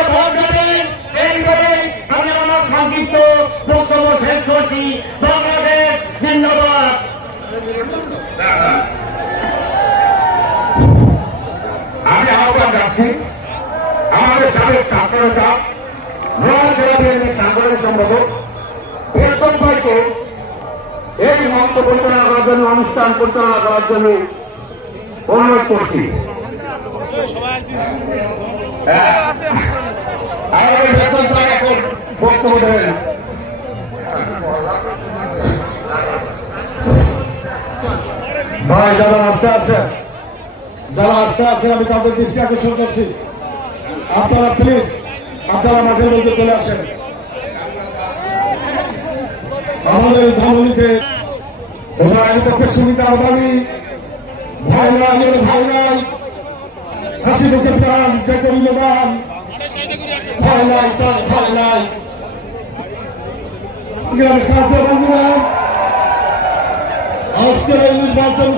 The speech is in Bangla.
আপনারা ভোট দেবেন। এইভাবে আমি আমার সংক্ষিপ্ত বক্তব্য শেষ করছি। বাংলাদেশ জিন্দাবাদ। আমি আহ্বান রাখছি আমাদের সাবেক ছাত্রনেতা নোয়াখালী জেলা বিএনপির সাংগঠনিক সম্পাদক বেতন ভাইকে এই মঞ্চ পরিচালনা করার জন্য, অনুষ্ঠান পরিচালনা করার জন্য অনুরোধ করছি। আমাদের বেতন ভাই এখন বক্তব্য দেবেন। ভাই যারা রাস্তায় আছেন, আমি তাদের দৃষ্টি আকর্ষণ করছি, আপনারা প্লিজ আপনারা মাঝের মধ্যে চলে আসেন। আমাদের ধর্মনীতে পক্ষে সুবিধা বাড়ি ভাই নাই, হাসি মুখে প্রাণ যে করিল গান, ভয় নাই তার ভয় নাই। সাথে বন্ধুরা, আজকের এই নির্বাচন